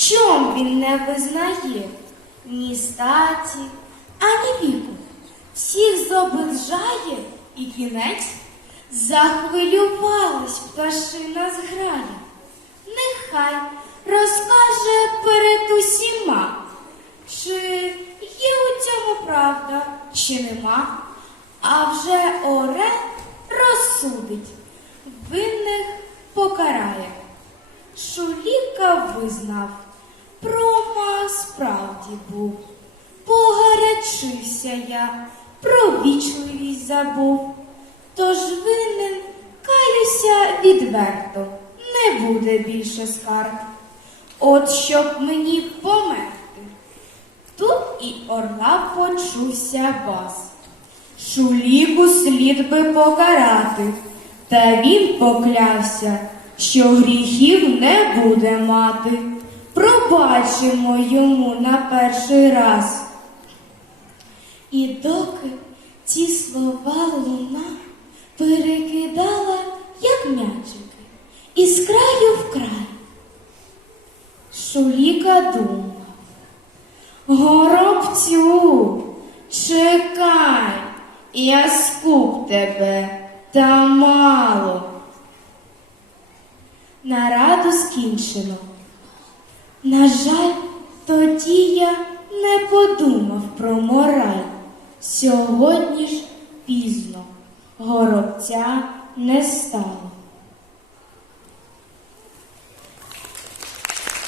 чом він не визнає ні статі, ані віку. Всіх зобижає і кінець захвилювалась пташина зграя. Нехай розкаже перед усіма, чи є у цьому правда, чи нема, а вже Орел розсудить, винних покарає. Шуліка визнав, прома справді був. Погарячився я, про вічливість забув. Тож винен, каюся відверто, не буде більше скарг. От щоб мені померти. Тут і орла почувся бас. Шуліку слід би покарати, та він поклявся, що гріхів не буде мати. Пробачимо йому на перший раз. І доки ці слова луна перекидала, як м'ячики, із краю в край. Шуліка думав. Горобцю, чекай, я скуп тебе, та мало. Нараду скінчено. На жаль, тоді я не подумав про мораль. Сьогодні ж пізно горобця не стало.